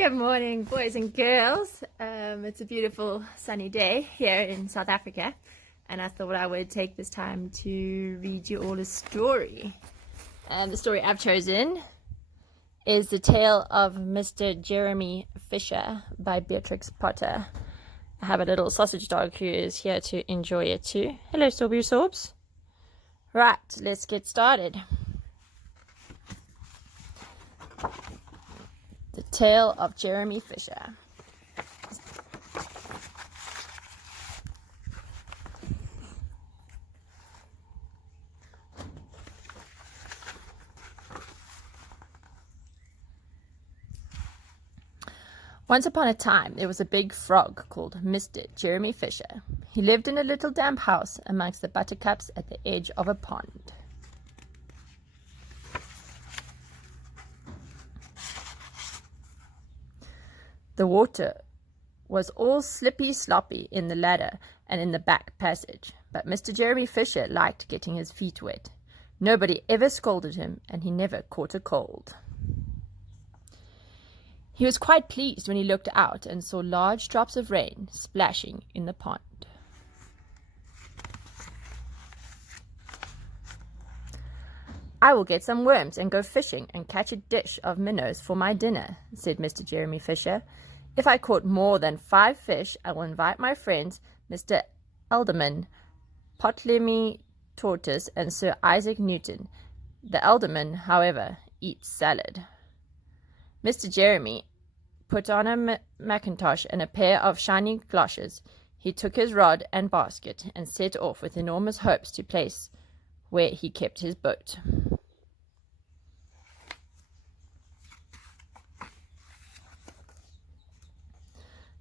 Good morning, boys and girls. It's a beautiful sunny day here in South Africa, and I thought I would take this time to read you all a story. And the story I've chosen is The Tale of Mr. Jeremy Fisher by Beatrix Potter. I have a little sausage dog who is here to enjoy it too. Hello, Sorby Sorbs. Right, let's get started. The Tale of Jeremy Fisher. Once upon a time, there was a big frog called Mr. Jeremy Fisher. He lived in a little damp house amongst the buttercups at the edge of a pond. The water was all slippy-sloppy in the ladder and in the back passage, but Mr. Jeremy Fisher liked getting his feet wet. Nobody ever scolded him, and he never caught a cold. He was quite pleased when he looked out and saw large drops of rain splashing in the pond. "I will get some worms and go fishing and catch a dish of minnows for my dinner," said Mr. Jeremy Fisher. "If I caught more than 5 fish, I will invite my friends, Mr. Alderman, Ptolemy Tortoise, and Sir Isaac Newton. The alderman, however, eats salad." Mr. Jeremy put on a mackintosh and a pair of shiny galoshes. He took his rod and basket and set off with enormous hopes to place where he kept his boat.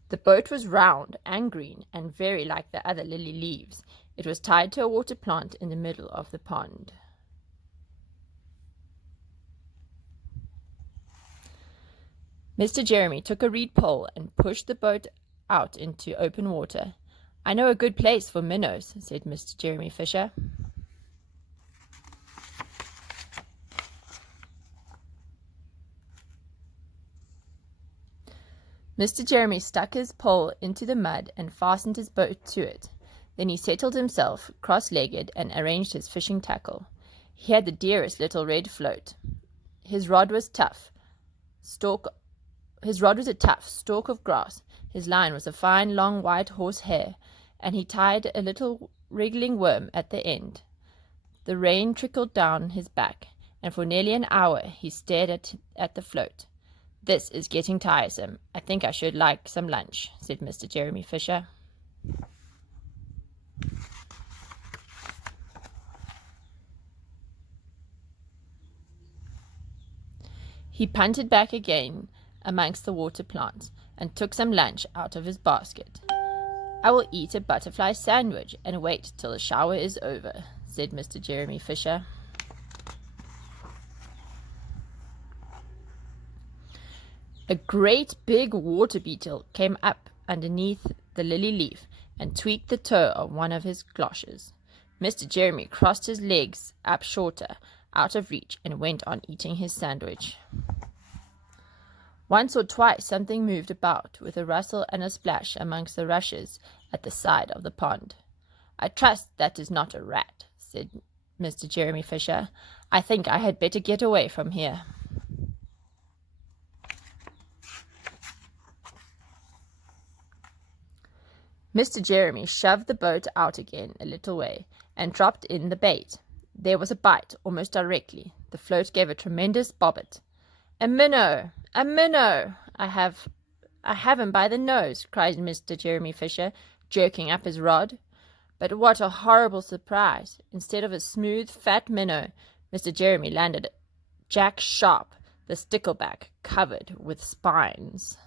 The boat was round and green and very like the other lily leaves. It was tied to a water plant in the middle of the pond. Mr. Jeremy took a reed pole and pushed the boat out into open water. "I know a good place for minnows," said Mr. Jeremy Fisher. Mr. Jeremy stuck his pole into the mud and fastened his boat to it. Then he settled himself cross-legged and arranged his fishing tackle. He had the dearest little red float. His rod was a tough stalk of grass. His line was a fine long white horsehair, and he tied a little wriggling worm at the end. The rain trickled down his back, and for nearly an hour he stared at the float. "This is getting tiresome. I think I should like some lunch," said Mr. Jeremy Fisher. He punted back again amongst the water plants and took some lunch out of his basket. "I will eat a butterfly sandwich and wait till the shower is over," said Mr. Jeremy Fisher. A great big water beetle came up underneath the lily leaf and tweaked the toe of one of his galoshes. Mr. Jeremy crossed his legs up shorter, out of reach, and went on eating his sandwich. Once or twice something moved about with a rustle and a splash amongst the rushes at the side of the pond. "I trust that is not a rat," said Mr. Jeremy Fisher. "I think I had better get away from here." Mr. Jeremy shoved the boat out again a little way and dropped in the bait. There was a bite almost directly. The float gave a tremendous bobbit. "A minnow! A minnow! I have him by the nose," cried Mr. Jeremy Fisher, jerking up his rod. But what a horrible surprise! Instead of a smooth, fat minnow, Mr. Jeremy landed Jack Sharp, the stickleback, covered with spines.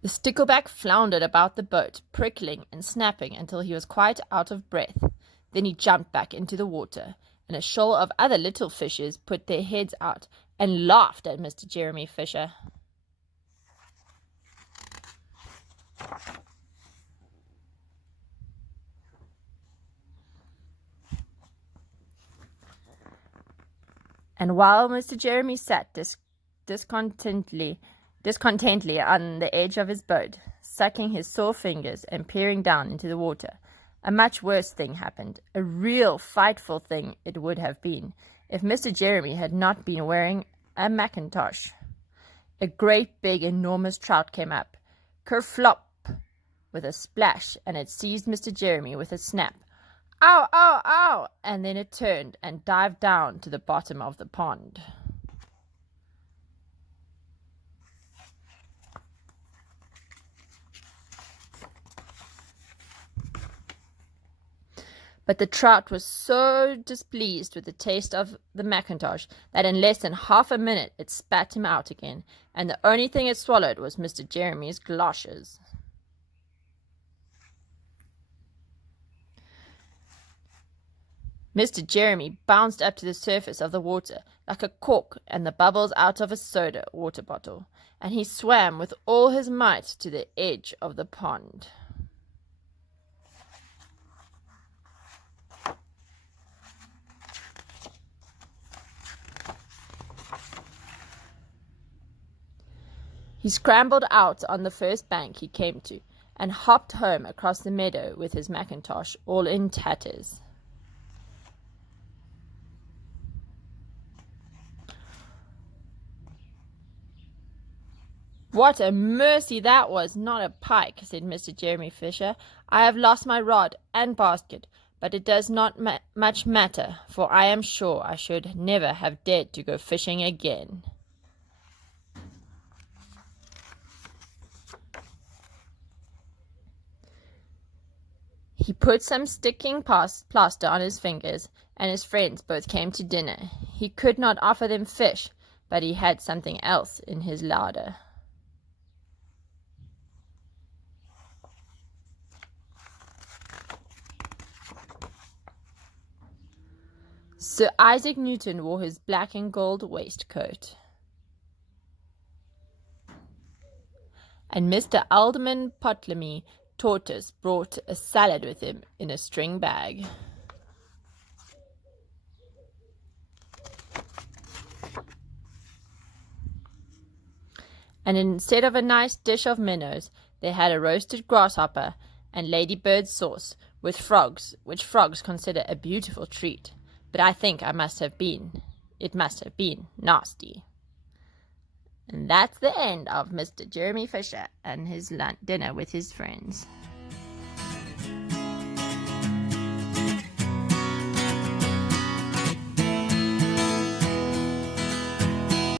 The stickleback floundered about the boat, prickling and snapping until he was quite out of breath. Then he jumped back into the water, and a shoal of other little fishes put their heads out and laughed at Mr. Jeremy Fisher. And while Mr. Jeremy sat discontently on the edge of his boat, sucking his sore fingers and peering down into the water, a much worse thing happened. A real frightful thing it would have been if Mr. Jeremy had not been wearing a mackintosh. A great big enormous trout came up, kerflop, with a splash, and it seized Mr. Jeremy with a snap. Ow, ow, ow! And then it turned and dived down to the bottom of the pond. But the trout was so displeased with the taste of the mackintosh that in less than half a minute it spat him out again, and the only thing it swallowed was Mr. Jeremy's galoshes. Mr. Jeremy bounced up to the surface of the water like a cork and the bubbles out of a soda water bottle, and he swam with all his might to the edge of the pond. He scrambled out on the first bank he came to, and hopped home across the meadow with his mackintosh all in tatters. "What a mercy that was, not a pike," said Mr. Jeremy Fisher. "I have lost my rod and basket, but it does not much matter, for I am sure I should never have dared to go fishing again." He put some sticking plaster on his fingers, and his friends both came to dinner. He could not offer them fish, but he had something else in his larder. Sir Isaac Newton wore his black and gold waistcoat, and Mr. Alderman Ptolemy Tortoise brought a salad with him in a string bag. And instead of a nice dish of minnows, they had a roasted grasshopper and ladybird sauce with frogs, which frogs consider a beautiful treat. But I think it must have been nasty. And that's the end of Mr. Jeremy Fisher and his dinner with his friends.